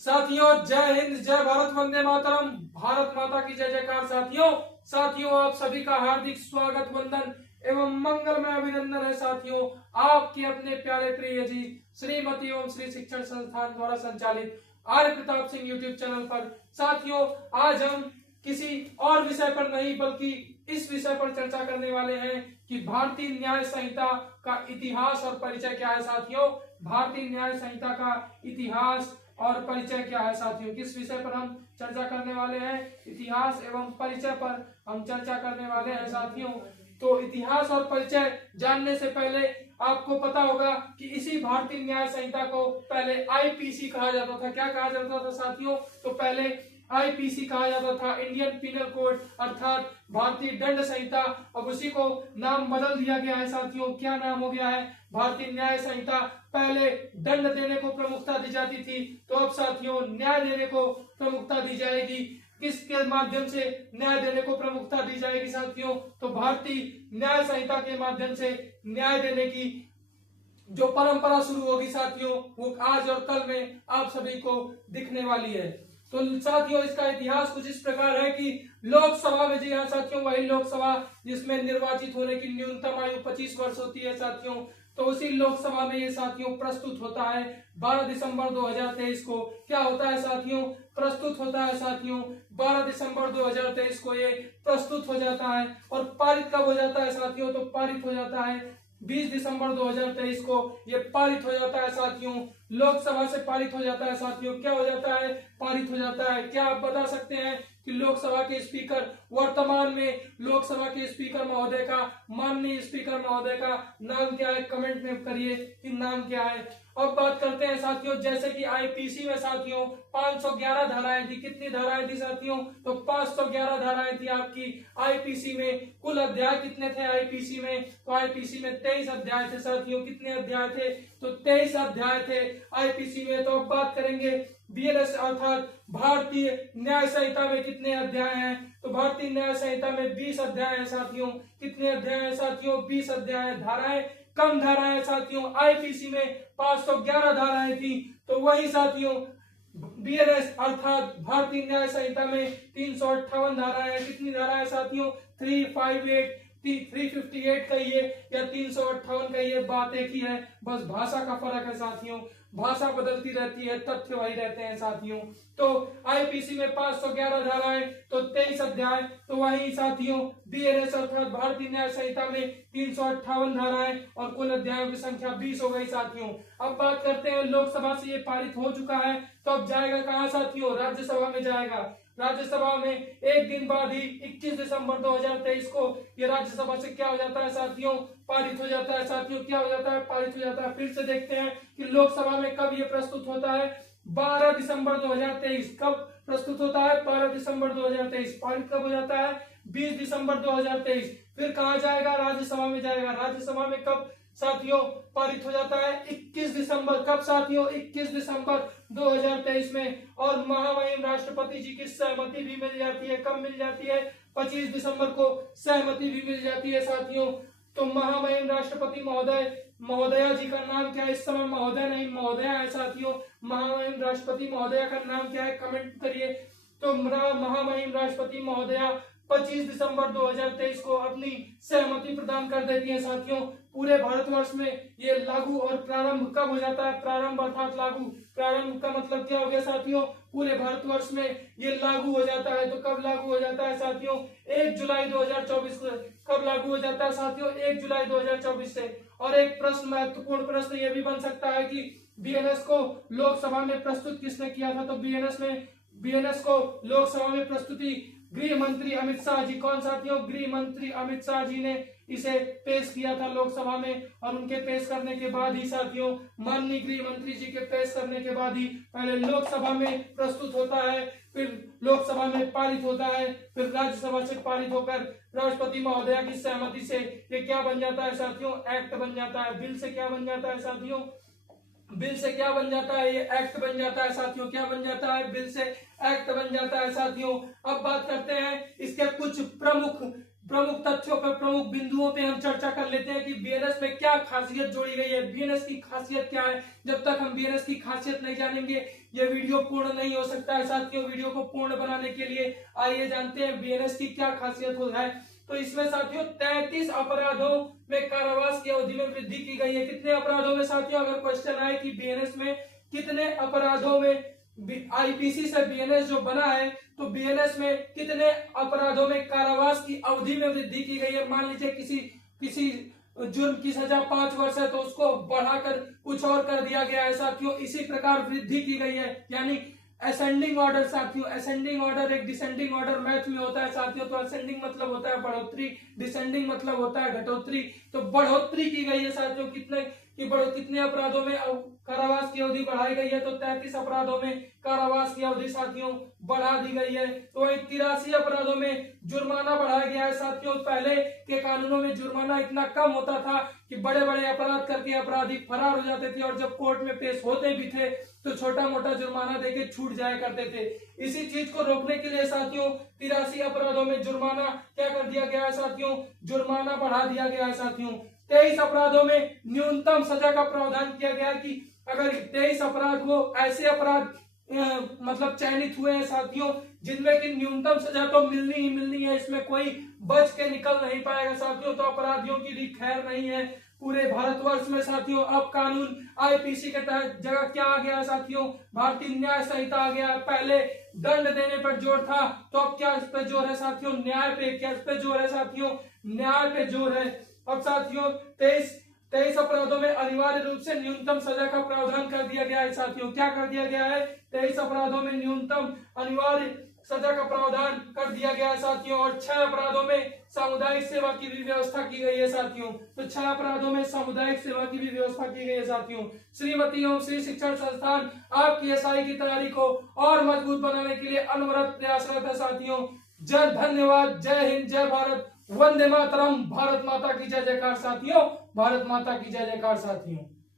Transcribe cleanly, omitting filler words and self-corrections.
साथियों जय हिंद, जय भारत, वंदे मातरम। भारत माता की जय जयकार। साथियों आप सभी का हार्दिक स्वागत, वंदन एवं मंगलमय अभिनंदन है। साथियों आपके अपने प्यारे प्रिय जी श्रीमती एवं श्री शिक्षण संस्थान द्वारा संचालित आर्य प्रताप सिंह यूट्यूब चैनल पर। साथियों आज हम किसी और विषय पर नहीं बल्कि इस विषय पर चर्चा करने वाले हैं कि भारतीय न्याय संहिता का इतिहास और परिचय क्या है। साथियों भारतीय न्याय संहिता का इतिहास और परिचय क्या है। साथियों किस विषय पर हम चर्चा करने वाले हैं, इतिहास एवं परिचय पर हम चर्चा करने वाले हैं। साथियों तो इतिहास और परिचय जानने से पहले आपको पता होगा कि इसी भारतीय न्याय संहिता को पहले आईपीसी कहा जाता था। क्या कहा जाता था साथियों? तो पहले आईपीसी कहा जाता था, इंडियन पिनल कोड अर्थात भारतीय दंड संहिता। अब उसी को नाम बदल दिया गया है। साथियों क्या नाम हो गया है? भारतीय न्याय संहिता। पहले दंड देने को प्रमुखता दी जाती थी, तो अब साथियों न्याय देने को प्रमुखता दी जाएगी। किसके माध्यम से न्याय देने को प्रमुखता दी जाएगी साथियों? तो भारतीय न्याय संहिता के माध्यम से न्याय देने की जो परंपरा शुरू होगी साथियों वो आज और कल में आप सभी को दिखने वाली है। तो साथियों इसका इतिहास कुछ इस प्रकार है कि लोकसभा में, जी हाँ साथियों, वही लोकसभा जिसमें निर्वाचित होने की न्यूनतम आयु 25 वर्ष होती है साथियों, तो उसी लोकसभा में ये साथियों प्रस्तुत होता है 12 दिसंबर 2023 को। क्या होता है साथियों? प्रस्तुत होता है साथियों 12 दिसंबर 2023 को ये प्रस्तुत हो जाता है। और पारित कब हो जाता है साथियों? तो पारित हो जाता है 20 दिसंबर 2023 को ये पारित हो जाता है साथियों। लोकसभा से पारित हो जाता है साथियों। क्या हो जाता है? पारित हो जाता है। क्या आप बता सकते हैं कि लोकसभा के स्पीकर, वर्तमान में लोकसभा के स्पीकर महोदय का, माननीय स्पीकर महोदय का नाम क्या है? कमेंट में करिए कि नाम क्या है। अब बात करते हैं साथियों, जैसे कि आईपीसी में साथियों 511 धाराएं थी। कितनी धाराएं थी साथियों? तो 511 धाराएं थी आपकी आईपीसी में। कुल अध्याय कितने थे आईपीसी में? तो आईपीसी में 23 अध्याय थे साथियों। कितने अध्याय थे? तो 23 अध्याय थे आईपीसी में। तो अब बात करेंगे बीएनएस अर्थात भारतीय न्याय संहिता में कितने अध्याय हैं? तो भारतीय न्याय संहिता में 20 अध्याय हैं साथियों। कितने अध्याय हैं साथियों? 20 अध्याय। धाराएं कम धाराएं साथियों, आईपीसी में 511 धाराएं थी, तो वही साथियों बीएनएस अर्थात भारतीय न्याय संहिता में 358 धाराएं। कितनी धाराएं साथियों? 358 358 कहिए या 358 कहिए, बात एक ही है, बस भाषा का फर्क है साथियों। भाषा बदलती रहती है, तथ्य वही रहते हैं साथियों। तो आईपीसी में 511 धाराएं तो 23 अध्याय, तो वही साथियों बीएनएस अर्थात भारतीय न्याय संहिता में 358 धाराएं और कुल अध्यायों की संख्या 20 हो गई साथियों। अब बात करते हैं लोकसभा से ये पारित हो चुका है, तो अब जाएगा कहाँ साथियों? राज्यसभा में जाएगा। राज्यसभा में एक दिन बाद ही 21 दिसंबर 2023 को ये राज्यसभा से क्या हो जाता है साथियों? पारित हो जाता है साथियों। क्या हो जाता है? पारित हो जाता है। फिर से देखते हैं कि लोकसभा में कब ये प्रस्तुत होता है? 12 दिसंबर 2023। कब प्रस्तुत होता है? 12 दिसंबर 2023। पारित कब हो जाता है? 20 दिसंबर 2023। फिर कहा जाएगा? राज्यसभा में जाएगा। राज्यसभा में कब साथियों पारित हो जाता है? 21 दिसंबर। कब साथियों? 21 दिसंबर 2023 में। और महामहिम राष्ट्रपति जी की सहमति भी मिल जाती है। कब मिल जाती है? 25 दिसंबर को सहमति भी मिल जाती है साथियों। तो महामहिम राष्ट्रपति महोदया जी का नाम क्या है? इस समय महोदय नहीं महोदया है साथियों। महामहिम राष्ट्रपति महोदया का नाम क्या है? कमेंट करिए। तो महामहिम राष्ट्रपति महोदया 25 दिसंबर 2023 को अपनी सहमति प्रदान कर देती है साथियों। पूरे भारतवर्ष में ये लागू और प्रारंभ कब हो जाता है? प्रारंभ अर्थात लागू। प्रारंभ का मतलब क्या हो गया साथियों? पूरे भारतवर्ष में ये लागू हो जाता है। तो कब लागू हो जाता है साथियों? 1 जुलाई 2024 को। कब लागू हो जाता है साथियों? 1 जुलाई 2024 से। और एक प्रश्न, महत्वपूर्ण प्रश्न ये भी बन सकता है कि बीएनएस को लोकसभा में प्रस्तुत किसने किया था? तो बीएनएस को लोकसभा में प्रस्तुति गृह मंत्री अमित शाह जी। कौन साथियों? गृह मंत्री अमित शाह जी ने इसे पेश किया था लोकसभा में। और उनके पेश करने के बाद ही साथियों, माननीय गृह मंत्री जी के पेश करने के बाद ही पहले लोकसभा में प्रस्तुत होता है, फिर लोकसभा में पारित होता है, फिर राज्यसभा से पारित होकर राष्ट्रपति महोदया की सहमति से ये क्या बन जाता है साथियों? एक्ट बन जाता है। बिल से क्या बन जाता है साथियों? बिल से क्या बन जाता है? ये एक्ट बन जाता है साथियों। क्या बन जाता है? बिल से एक्ट बन जाता है साथियों। अब बात करते हैं इसके कुछ प्रमुख प्रमुख तथ्यों पर, प्रमुख बिंदुओं पे हम चर्चा कर लेते हैं कि बीएनएस में क्या खासियत जोड़ी गई है, बीएनएस की खासियत क्या है। जब तक हम बीएनएस की खासियत नहीं जानेंगे ये वीडियो पूर्ण नहीं हो सकता है साथियों। वीडियो को पूर्ण बनाने के लिए आइए जानते हैं बीएनएस की क्या खासियत है। तो इसमें साथियों 33 अपराधों में कारावास की अवधि में वृद्धि की गई है। कितने अपराधों में साथियों, अगर क्वेश्चन आए कि बीएनएस में कितने अपराधों में, आईपीसी से बीएनएस जो बना है तो बीएनएस में कितने अपराधों में कारावास की अवधि में वृद्धि की गई है। मान लीजिए किसी जुर्म की सजा 5 वर्ष है तो उसको बढ़ाकर कुछ और कर दिया गया है साथियों। इसी प्रकार वृद्धि की गई है, यानी असेंडिंग ऑर्डर साथियों। असेंडिंग ऑर्डर एक डिसेंडिंग ऑर्डर मैथ में होता है साथियों। तो असेंडिंग मतलब होता है बढ़ोतरी, डिसेंडिंग मतलब होता है घटोतरी। तो बढ़ोतरी की गई है साथियों। कितने अपराधों में कारावास की अवधि बढ़ाई गई है, तो 33 अपराधों में कारावास की अवधि साथियों बढ़ा दी गई है। तो 83 अपराधों में जुर्माना बढ़ाया गया है साथियों। पहले के कानूनों में जुर्माना इतना कम होता था कि बड़े बड़े अपराध करके अपराधी फरार हो जाते थे और जब कोर्ट में पेश होते भी थे तो छोटा मोटा जुर्माना देके छूट जाया करते थे। इसी चीज को रोकने के लिए साथियों 83 अपराधों में जुर्माना क्या कर दिया गया है साथियों, जुर्माना बढ़ा दिया गया है साथियों। 23 अपराधों में न्यूनतम सजा का प्रावधान किया गया है कि अगर 23 अपराध वो ऐसे अपराध मतलब चयनित हुए हैं साथियों जिनमें की न्यूनतम सजा तो मिलनी ही मिलनी है, इसमें कोई बच के निकल नहीं पाएगा साथियों। तो अपराधियों की भी खैर नहीं है पूरे भारतवर्ष में साथियों। अब कानून आईपीसी के तहत जगह क्या आ गया साथियों, भारतीय न्याय संहिता आ गया। पहले दंड देने पर जोर था तो अब क्या इस पे जोर है साथियों, न्याय पे। क्या इस पे जोर है साथियों, न्याय पे जोर है। अब साथियों 23 अपराधों में अनिवार्य रूप से न्यूनतम सजा का प्रावधान कर दिया गया है साथियों। क्या कर दिया गया है, 23 अपराधों में न्यूनतम अनिवार्य सजा का प्रावधान कर दिया गया है साथियों। और 6 अपराधों में सामुदायिक सेवा की भी व्यवस्था की गई है साथियों। तो 6 अपराधों में सामुदायिक सेवा की भी व्यवस्था की गई है साथियों। श्रीमती एवं श्री शिक्षण संस्थान आपकी एसआई की तैयारी को और मजबूत बनाने के लिए अनवरत प्रयासरत है साथियों। जय धन्यवाद, जय हिंद, जय भारत, वंदे मातरम। भारत माता की जय जयकार साथियों, भारत माता की जय जयकार साथियों।